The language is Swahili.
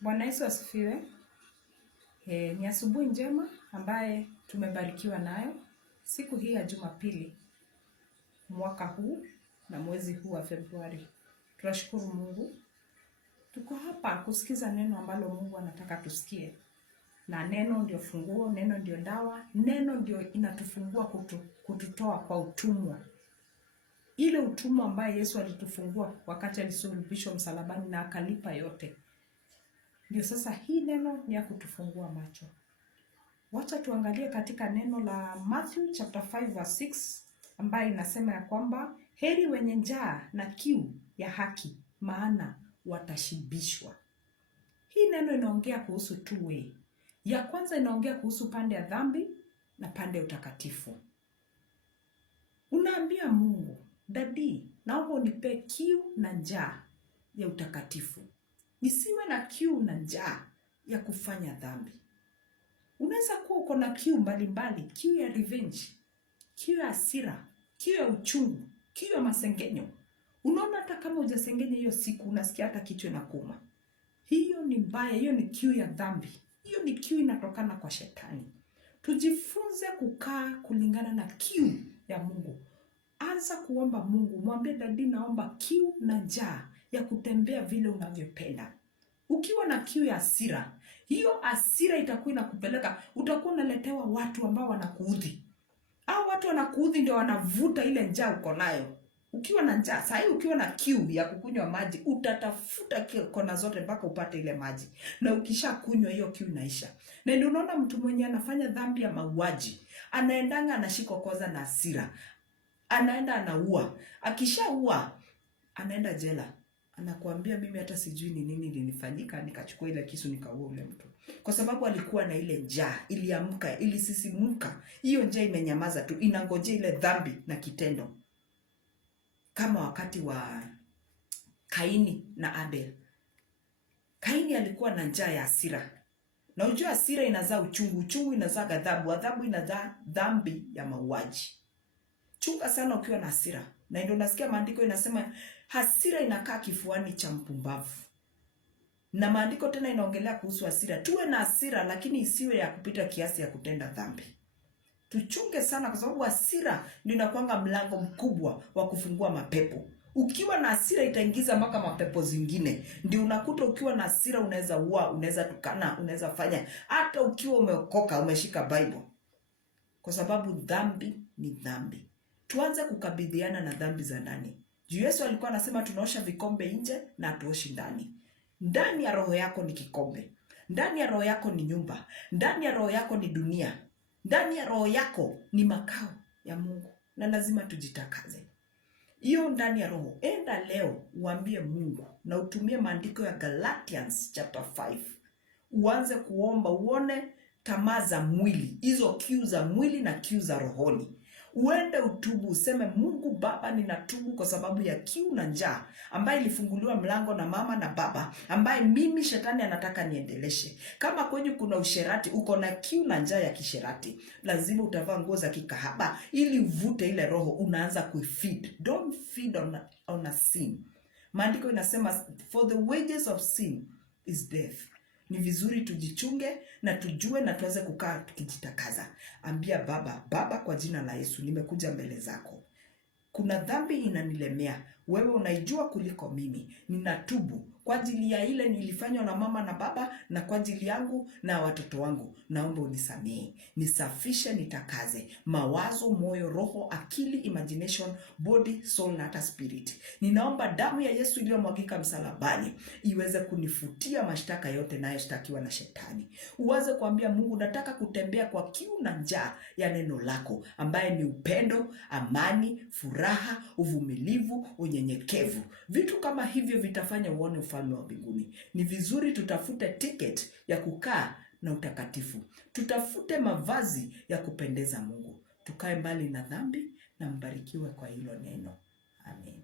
Bwana Yesu asifiwe. Ni asubuhi njema ambaye tumebarikiwa nayo siku hii ya Jumapili, mwaka huu na mwezi huu wa Februari. Tunashukuru Mungu. Tuko hapa kusikiza neno ambalo Mungu anataka tusikie. Na neno ndio funguo, neno ndio dawa, neno ndio inatufungua kututoa kwa utumwa. Ile utumwa ambaye Yesu alitufungua wakati alisulubishwa msalabani na akalipa yote. Ndio sasa hii neno ni ya kutufungua macho. Wacha tuangalie katika neno la Matthew chapter 5 verse 6 ambayo inasema ya kwamba heri wenye njaa na kiu ya haki, maana watashibishwa. Hii neno inaongea kuhusu two way. Ya kwanza inaongea kuhusu pande ya dhambi na pande ya utakatifu. Unaambia Mungu, Daddy, naomba unipe kiu na njaa ya utakatifu. Nisiwe na kiu na njaa ya kufanya dhambi. Unaweza kuwa uko na kiu mbalimbali, kiu ya revenge, kiu ya hasira, kiu ya uchungu, kiu ya masengenyo. Unaona hata kama hujasengenya hiyo siku unasikia hata kichwa inakuuma. Hiyo ni mbaya, hiyo ni kiu ya dhambi. Hiyo ni kiu inatokana kwa shetani. Tujifunze kukaa kulingana na kiu ya Mungu. Anza kuomba Mungu, mwambie Daddy, naomba kiu na njaa ya kutembea vile unavyopenda. Ukiwa na kiu ya hasira, hiyo hasira itakuwa inakupeleka, utakuwa unaletewa watu ambao wanakuudhi. Hao watu wanakuudhi ndio wanavuta ile njaa uko nayo. Ukiwa na njaa, sasa ukiwa na kiu ya kukunywa maji, utatafuta kona zote mpaka upate ile maji. Na ukishakunywa hiyo kiu inaisha. Na ndio unaona mtu mwenye anafanya dhambi ya mauaji, anaendanga anashikwa kwanza na hasira. Anaenda anaua. Akishaua, anaenda jela. Anakuambia mimi hata sijui ni nini ilinifanyika, nikachukua ile kisu nikaua ule mtu. Kwa sababu alikuwa na ile njaa, iliamka, ilisisimuka. Hiyo njaa imenyamaza tu, inangojea ile dhambi na kitendo. Kama wakati wa Kaini na Abel. Kaini alikuwa na njaa ya hasira. Na unajua hasira inazaa uchungu, uchungu inazaa ghadhabu, ghadhabu inazaa dhambi ya mauaji. Chunga sana ukiwa na hasira. Na ndio nasikia maandiko inasema hasira inakaa kifuani cha mpumbavu. Na maandiko tena inaongelea kuhusu hasira. Tuwe na hasira lakini isiwe ya kupita kiasi ya kutenda dhambi. Tuchunge sana kwa sababu hasira ndio inakuanga mlango mkubwa wa kufungua mapepo. Ukiwa na hasira itaingiza mpaka mapepo zingine. Ndio unakuta ukiwa na hasira unaweza ua, unaweza tukana, unaweza fanya. Hata ukiwa umeokoka, umeshika Bible. Kwa sababu dhambi ni dhambi. Tuanze kukabidhiana na dhambi za ndani. Juu Yesu alikuwa anasema tunaosha vikombe nje na tuoshi ndani. Ndani ya roho yako ni kikombe. Ndani ya roho yako ni nyumba. Ndani ya roho yako ni dunia. Ndani ya roho yako ni makao ya Mungu. Na lazima tujitakaze. Hiyo ndani ya roho. Enda leo uambie Mungu na utumie maandiko ya Galatians chapter 5. Uanze kuomba, uone tamaa za mwili. Hizo kiu za mwili na kiu za rohoni. Uende utubu, useme Mungu Baba, ninatubu kwa sababu ya kiu na njaa ambaye ilifunguliwa mlango na mama na baba, ambaye mimi shetani anataka niendeleshe. Kama kwenye kuna usherati, uko na kiu na njaa ya kisherati, lazima utavaa nguo za kikahaba ili uvute ile roho, unaanza kuifeed. Don't feed on a sin. Maandiko inasema for the wages of sin is death. Ni vizuri tujichunge na tujue na tuanze kukaa tukijitakaza. Ambia Baba kwa jina la Yesu nimekuja mbele zako. Kuna dhambi inanilemea. Wewe unaijua kuliko mimi. Ninatubu kwa ajili ya ile nilifanywa na mama na baba na kwa ajili yangu na watoto wangu. Naomba unisamehe. Nisafishe, nitakaze. Mawazo, moyo, roho, akili, imagination, body, soul na hata spirit. Ninaomba damu ya Yesu iliyomwagika msalabani iweze kunifutia mashtaka yote nayoshtakiwa na shetani. Uweze kuambia Mungu, nataka kutembea kwa kiu na njaa ya neno lako ambaye ni upendo, amani, furaha, uvumilivu, unyenyekevu. Vitu kama hivyo vitafanya uone ufalme wa mbinguni. Ni vizuri tutafute ticket ya kukaa na utakatifu. Tutafute mavazi ya kupendeza Mungu. Tukae mbali na dhambi na mbarikiwe kwa hilo neno. Amen.